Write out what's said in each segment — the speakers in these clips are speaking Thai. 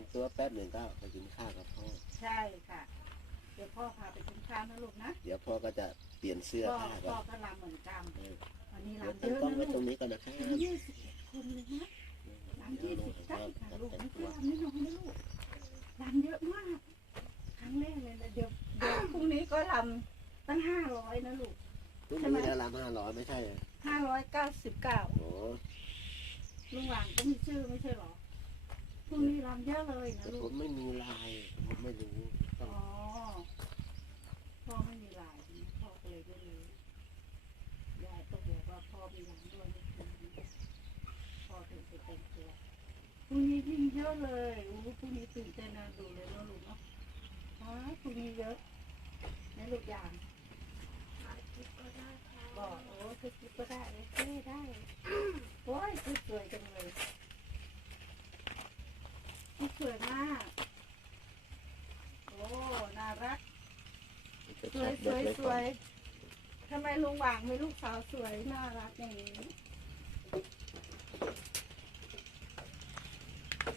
งตัวแป๊บหนึ่งก็ไปกินข้าวกับพ่อ ใช่ค่ะ เดี๋ยวพ่อพาไปกินข้าวนะลูกนะ เดี๋ยวพ่อก็จะเปลี่ยนเสื้อพ่อผ้าก่พ่ออนก็รำเหมือนกันเออวันนี้เดี๋ยวรำเยตั้งอะกล้องนะไว้ตรลูงกนี้ก่อนนะครับยี่สิบเอ็ดคนเลยนะรำยี่สิบได้ค่ะลูกไม่ใช่รำไม่น้อยนะลูกรำเยอะมาก ครั้งแรกเลยนะเดี๋ยวเดี๋ยวพรุ่งนี้ก็รำตั้งห้าร้อยนะลูกพรุ่งนี้แล้วรำห้าร้อยไม่ใช่เหรอห้าร้อยเก้าสิบเก้าโอ้ลุงหวางก็มีชื่อไม่ใช่หรอ พรุ่งนี้รำเยอะเลยนะแต่ลูผก มไม่มีลายผมไม่รู้ต้อ๋องอ พ่อไม่มีลายนะพ่อก็เลยไม่รู้ยายก็บอกว่าพ่อมีรำด้วยไม่คืนนี้พ่อถึงจะเต็มตัวพรุ่งนี้ยิ่งเยอะเลยโอ้โหพรุ่งนี้ตื่นเต้นนะดูเลยเนาะลูกเนาะอ๋อพรุ่งนี้เยอะในลูกยางบอกโอ้คือคิดก็ได้เลยเท่ได้โอ้ยคือสวยจังเลยคือ สวยมาก โอ้ น่ารัก สวยสวยสวยทำไมลุงหว่างมีลูกสาวสวย น่ารักอย่างนี้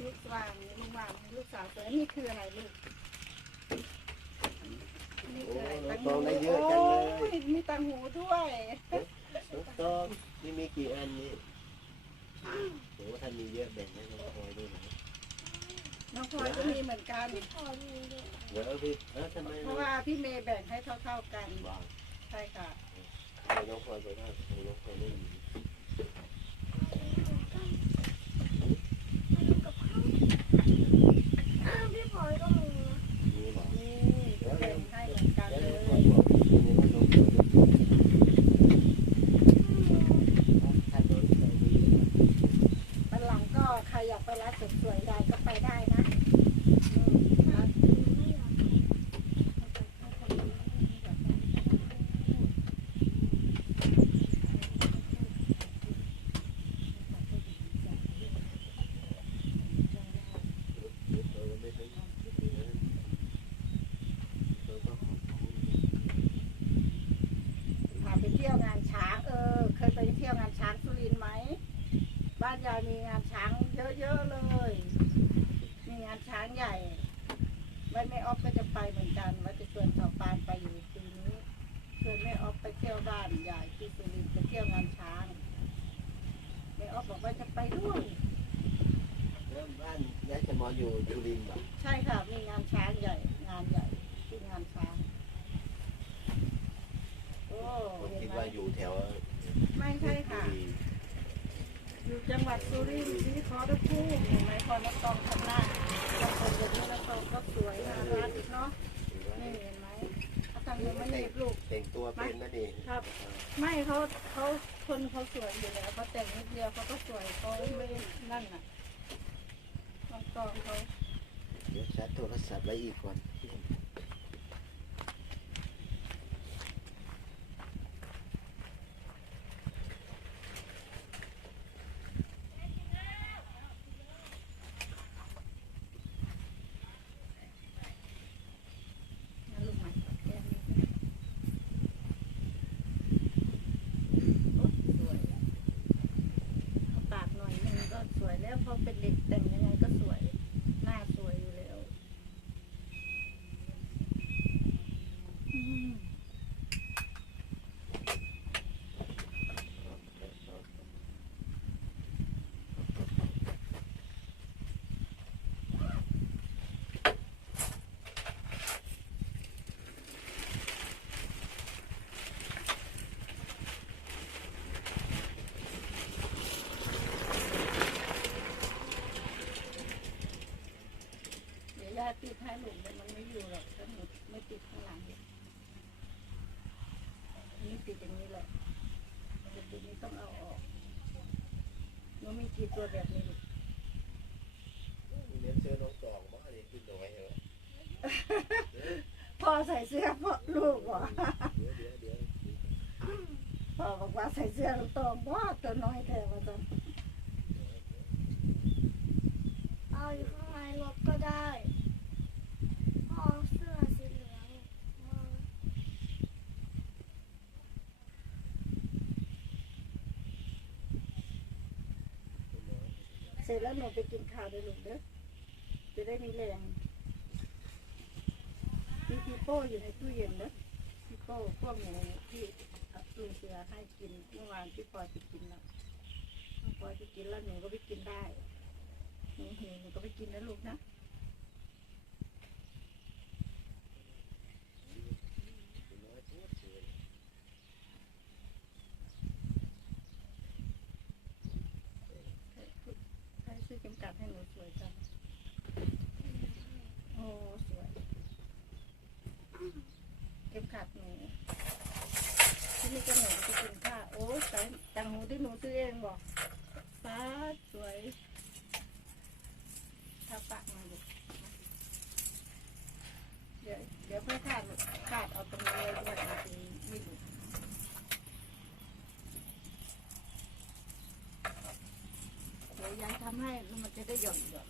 ลูกหว่างมีลุงหว่างมีลูกสาวสวย นี่คืออะไรลูกนี่คืออะไรโอ้โหได้เยอะจังเลยโอ้ยมีตังหูด้วยน้องต้นนี่มีกี่อันนี่โอ้ถ้ามีเยอะแบ่งให้น้องพลอยด้วยนะ น้องพลอยก็มีเหมือนกัน เดี๋ยวพี่เออทำไมเพน้องราะว่าพี่เมย์แบ่งให้เท่าๆกันว้าวใช่ค่ะ น้องพลอยไปได้น้องพลอยไม่มี พี่พลอยก็มี มีหรอ นี่แบ่งให้เหมือนกัน แล้ว เล น้องพลอย ย บอกทีนี้ว่าน้องพลอยถ้าโดนใส่ดี วันหลังก็ใครอยากไปร้านเสริมสวยใดก็ไปได้นะอืมร้าน ไม่อยาก พาไปเที่ยวงานช้างเออ เคยไปเที่ยวงานช้างสุรินทร์ไหม บ้านยายมีงานช้างเยอะๆเลย มีงานช้างใหญ่ไว้แม่ออฟก็จะไปเหมือนกันว่าจะชวนสาวปานไปอยู่ปีนี้ชวนแม่ออฟไปเที่ยวบ้านใหญ่ที่สุรินทร์ไปเที่ยวงานช้างแม่ออฟบอกว่าจะไปด้วยแล้วบ้านยายจะมออยู่จุรินทร์ป่ะใช่ค่ะมีงานช้างใหญ่ งานใหญ่ที่งานช้างโอ้ผมเห็นคิดไหมว่าอยู่แถวไม่ใช่ค่ะ อยู่จังหวัดสุรินทร์ที่ขอตะพูเห็นไหมพอน้ำตองข้างหน้าบางคนเห็นว่นตองก็สวยน่ารักเนาะนี่เห็นไหมเขาทำยังไม่เรีลูกแต่งตัวเป็นนะดิครับ ไม่เขาเขาคนเขาสวยอยู่แล้วเขาแต่งนิดเดียวเขาก็สวยเขาไม่นั่นน่ะตองเขาเดี๋ยวชัดโทรศัพท์ไว้อีกก่อน นะลูกใหม่แก้มนิดนึงโอ๊ยสวยอะเอาปากหน่อยนึงก็สวยแล้วพอ เป็นเด็กแต่งยังไงก็สวย หน้าสวยอยู่แล้วอืม เดี๋ยวย่าติดให้หลุมแต่มันไม่อยู่หรอกถ้าหนูไม่ติดข้างหลังนี่ติดอย่างนี้แหละแต่ติดนี้ต้องเอาออกหนูมี กี่ตัวแบบนี้ลูกเดี๋ยวเจอน้องตองบ้าดิขึ้นดอยเหรอพ่อใส่เสื้อพ่อลูกเหรอเดี๋ยวเดี๋ยวเดี๋ยวพ่อบอกว่าใส่เสื้อลูกโตองว่าตัวน้อยแต่ว่าจะเอาอยู่ข้างในรถก็ได้เอาเสื้อสีเหลืองมา เสร็จแล้วหนูไปกินข้าวด้วยลูกเด้อจะได้มีแรงมีพีโป้อยู่ในตู้เย็นเด้อพีโป้พวกหนูที่ลุงเสือให้กินเมื่อวานพี่ปอยไปกินแล้วพี่ปอยไปกินแล้วหนูก็ไปกินได้หนูหิวหนูก็ไปกินนะลูกนะ ใคร จัดให้หนูสวยจังโอ้สวยเก็บขัดหนูที่นี่ก็หนูจะกินข้าวโอ้ใส่ตังหูที่หนูซื้อเองบอกฟ้าสวยทาปากมาลูกเดี๋ยวเดี๋ยวค่อยขาดลูกขาดเอาตรงนี้เลยด้วยมันจะไม่หลุดเดี๋ยวยายทำให้มันจะได้หย่อนหย่อน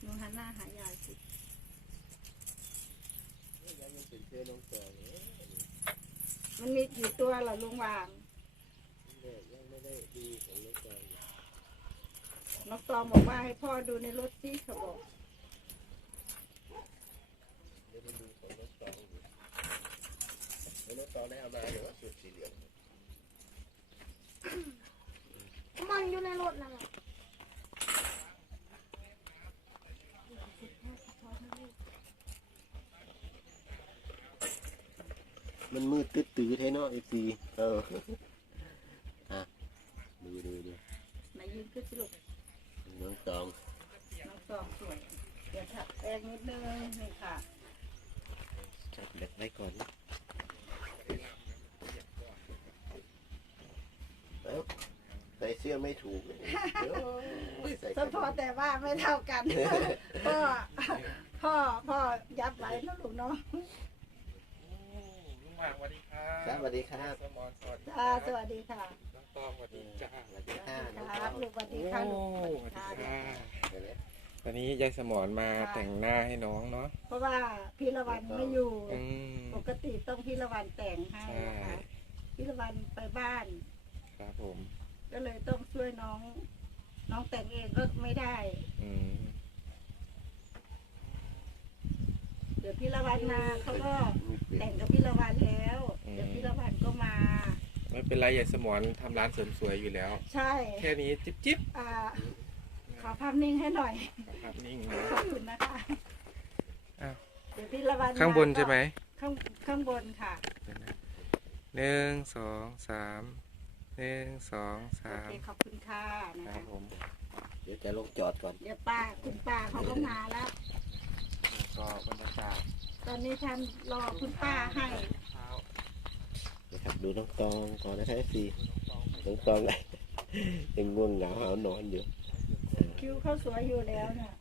หนูหันหน้าหายายสิยังยังเป็นเสื้อน้องเต๋อเนี่ยมันมีกี่ตัวเหรอลุงวางยังไม่ได้ดีของน้องเต๋ออยู่น้องตอมบอกว่าให้พ่อดูในรถสิเขาบอกเดี๋ยวไปดูของน้องตออยู่แล้วน้องต๋อได้เอามาเดี๋ยวว่าสุดสีเหลือง มันอยู่ในรถนั่นแหละมันมืดตื้อตื้อแท้เนาะไอซีเอออะดูดูดูไหนยืนขึ้นสิลูกน้องตองน้องตอมสวย เดี๋ยวถักแองนิดนึงนี่ค่ะจับเด็กไว้ก่อนนะเอ้าใส่เสื้อไม่ถูกเลยเดี๋ยวใส่เฉพาะแต่ว่าไม่เท่ากัน พ่อพ่อพ่อยับไว้นะลูกเนาะ ลุงหว่างสวัสดีครับครับสวัสดีครับสมอนสวัสดีคจ้ารับสวัสดีค่ะน้องตองสวัสดีจ้าสวัสดีค่ะน้องคตรัอบงลูกสวัสดีค่ะลูกโอ้สวัสสดีวัสค่ะดีค่ะ เดี๋ยวนะตอนนี้ยายสมอนมาแต่งหน้าให้น้องเนาะเพราะว่าพี่ละวันไม่อยู่ อืม ปกติต้องพี่ละวันแต่งให้ใช่นะคะพี่ละวันไปบ้าน ครับผม ก็เลยต้องช่วยน้อง น้องแต่งเองก็ไม่ได้ อืมเดี๋ยวพี่ละวันมาเขาก็แต่งกับพี่ละวันแล้ว เดี๋ยวพี่ละวันก็มา ไม่เป็นไรยายสมอนทำร้านเสริมสวยอยู่แล้ว ใช่ แค่นี้จิ๊บจิ๊บอ่า ขอภาพนิ่งให้หน่อย ภาพนิ่งขอบคุณนะคะอ้าวเดี๋ยวพี่ละวันข้างบนใช่ไหมข้างข้างบนค่ะหนึ่งสองสาม หนึ่งสองโอสามเคขอบคุณค่ะนะครัคะบผมเดี๋ยวจะลงจอดก่อน เดี๋ยวป้าคุณป้าเขาก็มาแล้ว ก็บรรยากาศตอนนี้ฉันรอคุณป้าให้ เช้านะครับดูน้องตองก่อนนะครับซีน้องตองน้องตอง ยังง่วงเหงาหาวนอนอยู่คิ้วเขาสวยอยู่แล้วเนี่ย